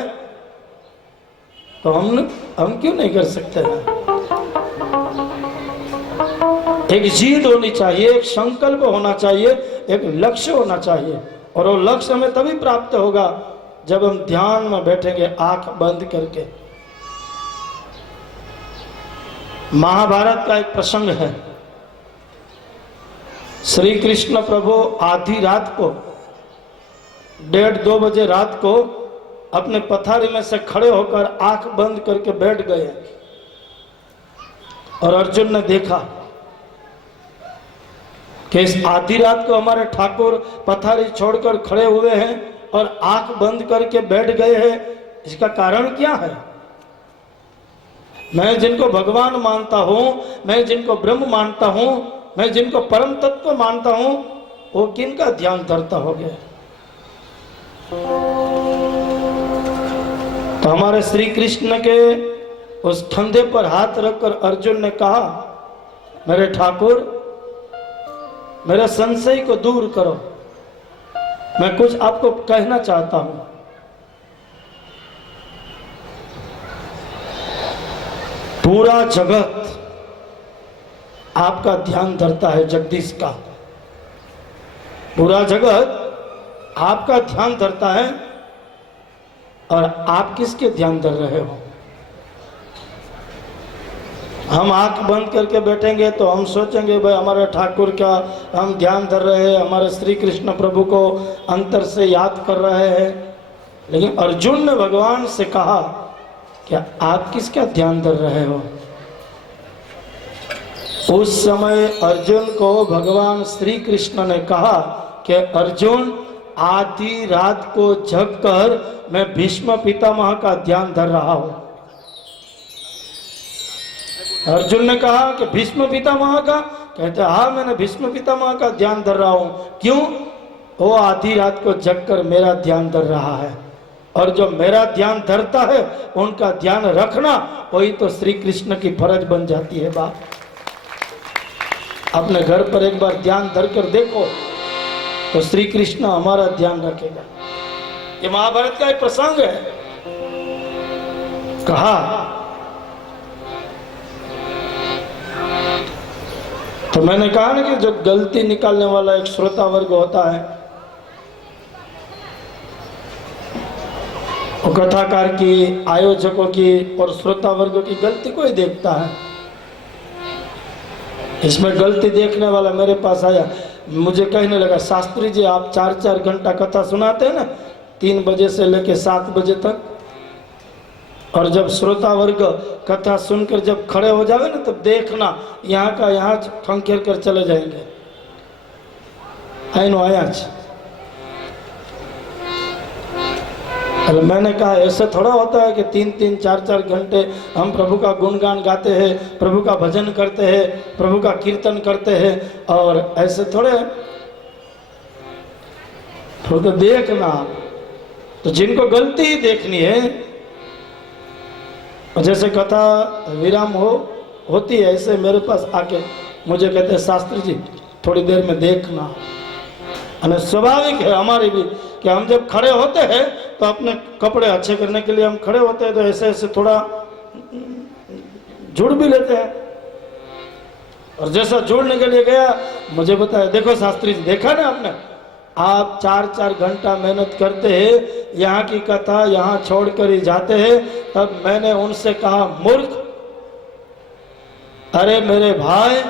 तो हम क्यों नहीं कर सकते हैं? एक जिद होनी चाहिए, एक संकल्प होना चाहिए, एक लक्ष्य होना चाहिए। और वो लक्ष्य हमें तभी प्राप्त होगा जब हम ध्यान में बैठेंगे आंख बंद करके। महाभारत का एक प्रसंग है। श्री कृष्ण प्रभु आधी रात को 1:30-2 बजे रात को अपने पथारी में से खड़े होकर आंख बंद करके बैठ गए और अर्जुन ने देखा कि इस आधी रात को हमारे ठाकुर पथारी छोड़कर खड़े हुए हैं और आंख बंद करके बैठ गए हैं। इसका कारण क्या है? मैं जिनको भगवान मानता हूं, मैं जिनको ब्रह्म मानता हूं, मैं जिनको परम तत्व मानता हूं, वो किनका ध्यान धरता हो गया? तो हमारे श्री कृष्ण के उस कंधे पर हाथ रखकर अर्जुन ने कहा, मेरे ठाकुर, मेरे संशय को दूर करो, मैं कुछ आपको कहना चाहता हूं। पूरा जगत आपका ध्यान धरता है, जगदीश का। पूरा जगत आपका ध्यान धरता है और आप किसके ध्यान धर रहे हो? हम आंख बंद करके बैठेंगे तो हम सोचेंगे भाई हमारे ठाकुर का हम ध्यान धर रहे हैं, हमारे श्री कृष्ण प्रभु को अंतर से याद कर रहे हैं। लेकिन अर्जुन ने भगवान से कहा कि आप किसका ध्यान धर रहे हो? उस समय अर्जुन को भगवान श्री कृष्ण ने कहा कि अर्जुन, आधी रात को जगकर मैं भीष्म पितामह का ध्यान धर रहा हूं। अर्जुन ने कहा कि भीष्म पितामह का? कहते हाँ, मैंने भीष्म पितामह का ध्यान धर रहा हूं। क्यों? वो आधी रात को जगकर मेरा ध्यान धर रहा है, और जो मेरा ध्यान धरता है उनका ध्यान रखना वही तो श्री कृष्ण की फर्ज बन जाती है। बाप, अपने घर पर एक बार ध्यान धर कर देखो तो श्री कृष्ण हमारा ध्यान रखेगा। ये महाभारत का एक प्रसंग है। कहा तो मैंने कहा ना कि जो गलती निकालने वाला एक श्रोता वर्ग होता है, वो कथाकार की, आयोजकों की और श्रोता वर्ग की गलती को ही देखता है। इसमें गलती देखने वाला मेरे पास आया, मुझे कहने लगा, शास्त्री जी आप 4-4 घंटा कथा सुनाते हैं ना, 3 बजे से लेकर 7 बजे तक, और जब श्रोता वर्ग कथा सुनकर जब खड़े हो जावे ना तब देखना यहाँ का यहाँ खंखेर कर चले जाएंगे। आइनो आयाच। अरे मैंने कहा ऐसे थोड़ा होता है कि 3-3, 4-4 घंटे हम प्रभु का गुणगान गाते हैं, प्रभु का भजन करते हैं, प्रभु का कीर्तन करते हैं, और ऐसे थोड़े तो देखना। तो जिनको गलती ही देखनी है, जैसे कथा विराम होती है, ऐसे मेरे पास आके मुझे कहते हैं शास्त्री जी थोड़ी देर में देखना। और स्वाभाविक है हमारी भी कि हम जब खड़े होते हैं तो अपने कपड़े अच्छे करने के लिए हम खड़े होते हैं, तो ऐसे ऐसे थोड़ा जुड़ भी लेते हैं। और जैसा जुड़ने के लिए गया, मुझे बताया, देखो शास्त्री जी, देखा ना आपने, आप 4-4 घंटा मेहनत करते हैं, यहाँ की कथा यहाँ छोड़कर ही जाते हैं। तब मैंने उनसे कहा, मूर्ख, अरे मेरे भाई,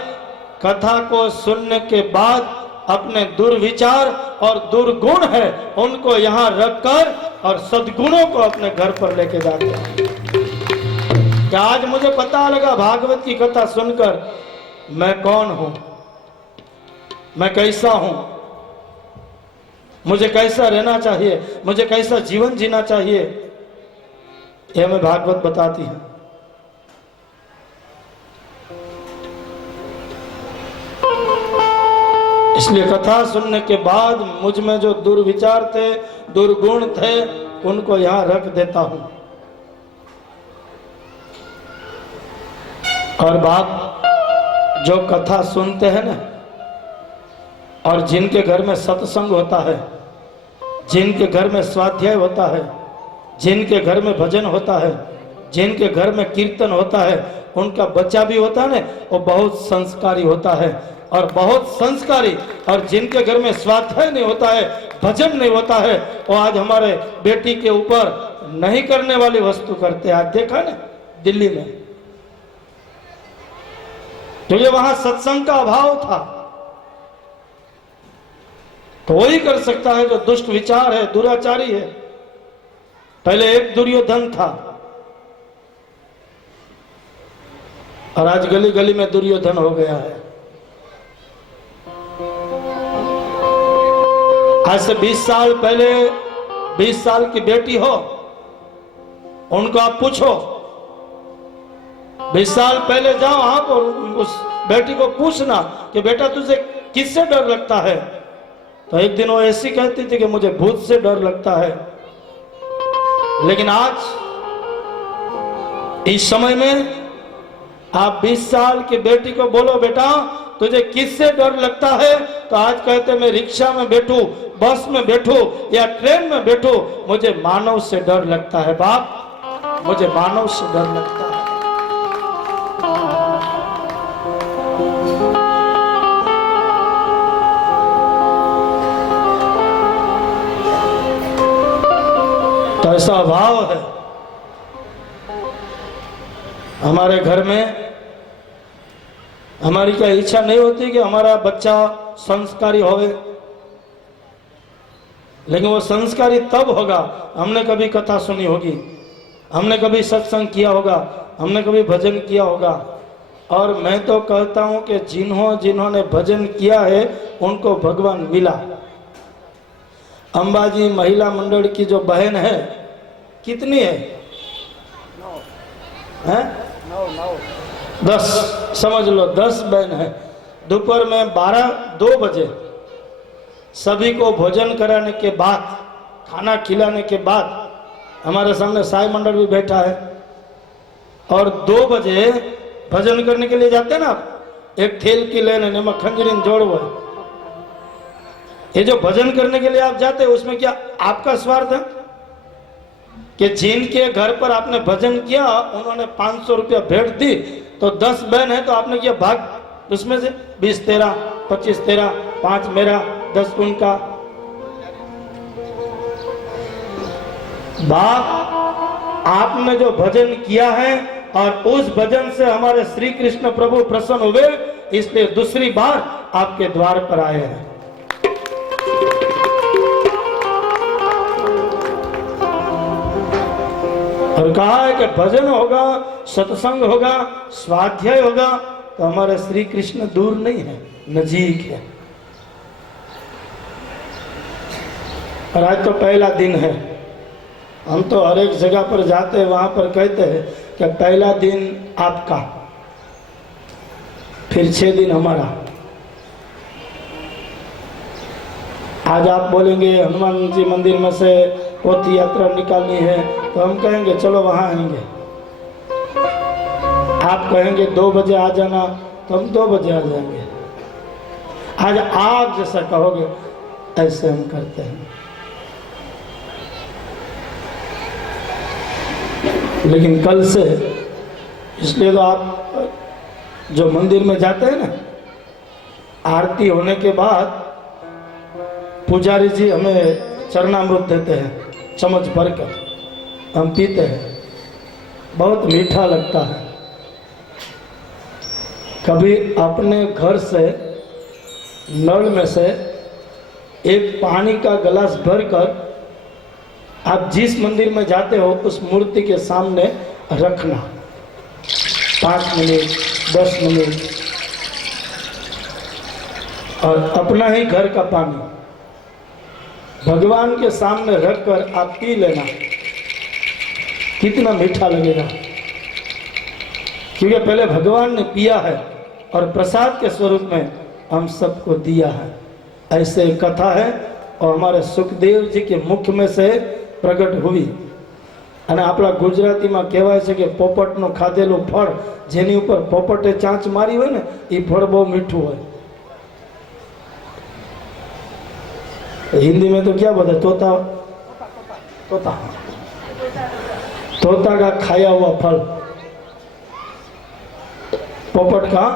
कथा को सुनने के बाद अपने दुर्विचार और दुर्गुण है उनको यहाँ रखकर और सद्गुणों को अपने घर पर लेके जाते हैं। क्या आज मुझे पता लगा भागवत की कथा सुनकर मैं कौन हूं, मैं कैसा हूं, मुझे कैसा रहना चाहिए, मुझे कैसा जीवन जीना चाहिए, यह हमें भागवत बताती है। इसलिए कथा सुनने के बाद मुझ में जो दुर्विचार थे, दुर्गुण थे, उनको यहां रख देता हूं। और बाप, जो कथा सुनते हैं ना, और जिनके घर में सत्संग होता है, जिनके घर में स्वाध्याय होता है, जिनके घर में भजन होता है, जिनके घर में कीर्तन होता है, उनका बच्चा भी होता है ना, वो बहुत संस्कारी होता है। और बहुत संस्कारी, और जिनके घर में स्वाध्याय नहीं होता है, भजन नहीं होता है, वो आज हमारे बेटी के ऊपर नहीं करने वाली वस्तु करते हैं। आज देखा ना दिल्ली में, तो ये वहां सत्संग का अभाव था। तो वही कर सकता है जो दुष्ट विचार है, दुराचारी है। पहले एक दुर्योधन था और आज गली गली में दुर्योधन हो गया है। आज से 20 साल पहले 20 साल की बेटी हो, उनको आप पूछो, 20 साल पहले जाओ आप और उस बेटी को पूछना कि बेटा तुझे किससे डर लगता है, तो एक दिन वो ऐसी कहती थी कि मुझे भूत से डर लगता है। लेकिन आज इस समय में आप 20 साल की बेटी को बोलो बेटा तुझे किससे डर लगता है, तो आज कहते मैं रिक्शा में बैठूं, बस में बैठूं या ट्रेन में बैठूं, मुझे मानव से डर लगता है। बाप, मुझे मानव से डर लगता है। तो ऐसा अभाव है हमारे घर में। हमारी क्या इच्छा नहीं होती कि हमारा बच्चा संस्कारी होवे, लेकिन वो संस्कारी तब होगा हमने कभी कथा सुनी होगी, हमने कभी सत्संग किया होगा, हमने कभी भजन किया होगा। और मैं तो कहता हूं कि जिन्होंने भजन किया है उनको भगवान मिला। अंबाजी महिला मंडल की जो बहन है, कितनी है? 10 समझ लो, 10 बहन है। दोपहर में 2 बजे सभी को भोजन कराने के बाद, खाना खिलाने के बाद, हमारे सामने साई मंडल भी बैठा है, और 2 बजे भजन करने के लिए जाते हैं ना, एक थेल की लेने ने खंजरीन जोड़ो है। ये जो भजन करने के लिए आप जाते हैं, उसमें क्या आपका स्वार्थ है कि जिनके घर पर आपने भजन किया उन्होंने 500 रुपया भेंट दी, तो 10 बहन है तो आपने किया भाग, उसमें से 20 तेरा, 25 तेरा, 5 मेरा, 10 उनका। बाप, आपने जो भजन किया है और उस भजन से हमारे श्री कृष्ण प्रभु प्रसन्न हुए, इसलिए दूसरी बार आपके द्वार पर आए हैं। और कहा है कि भजन होगा, सत्संग होगा, स्वाध्याय होगा, तो हमारे श्री कृष्ण दूर नहीं है, नजीक है। और आज तो पहला दिन है। हम तो हर एक जगह पर जाते हैं, वहां पर कहते हैं कि पहला दिन आपका, फिर 6 दिन हमारा। आज आप बोलेंगे हनुमान जी मंदिर में से पोथी यात्रा निकालनी है, तो हम कहेंगे चलो वहां आएंगे। आप कहेंगे 2 बजे आ जाना, तो हम 2 बजे आ जाएंगे। आज आप जैसा कहोगे ऐसे हम करते हैं। लेकिन कल से, इसलिए तो आप जो मंदिर में जाते हैं ना, आरती होने के बाद पुजारी जी हमें चरणामृत देते हैं, चम्मच भरकर हम पीते हैं, बहुत मीठा लगता है। कभी अपने घर से नल में से एक पानी का गिलास भरकर आप जिस मंदिर में जाते हो उस मूर्ति के सामने रखना, 5 मिनट 10 मिनट, और अपना ही घर का पानी भगवान के सामने रखकर आप पी लेना, कितना मीठा लगेगा। क्योंकि पहले भगवान ने पिया है और प्रसाद के स्वरूप में हम सबको दिया है। ऐसे कथा है और हमारे सुखदेव जी के मुख में से प्रकट हुई। અને આપણા ગુજરાતીમાં કહેવાય છે કે પોપટનું ખાધેલું ફળ, જેની ઉપર પોપટે ચાંચ મારી હોય ને, એ ફળ બહુ મીઠું હોય। हिंदी में तो क्या बोलते, तोता तोता तोता का खाया हुआ फल, पोपट का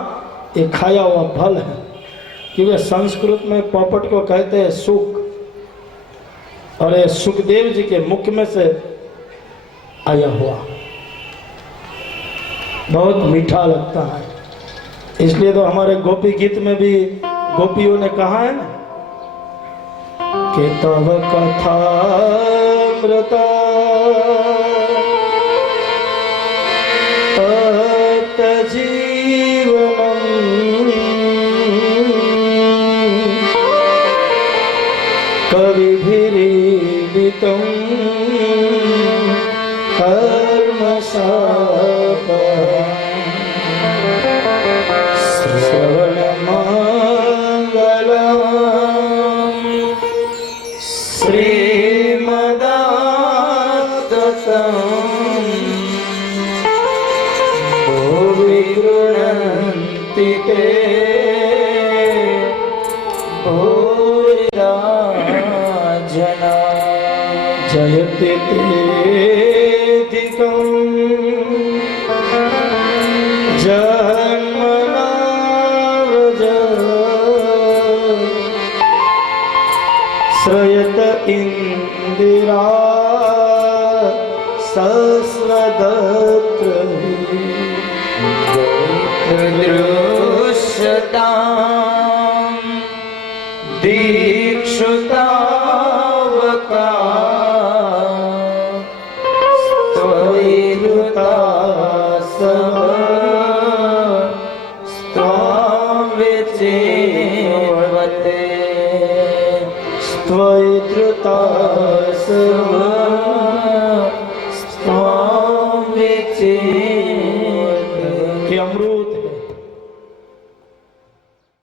ये खाया हुआ फल है, क्योंकि संस्कृत में पोपट को कहते हैं सुख, और ये सुखदेव जी के मुख में से आया हुआ, बहुत मीठा लगता है। इसलिए तो हमारे गोपी गीत में भी गोपियों ने कहा है ना कि तव कथामृता तत जीवनम कविभिरीडितं श्रवणमङ्गलम् श्रीमदाततं भुवि गृह्णन्ति ते भूरिदा जना जयति तेऽधिकम् जन्मना व्रज श्रयत इंदिरा सस्वदत्र दृश्यतां दीक्षुतावका त्वयिरुता त्वयि धृता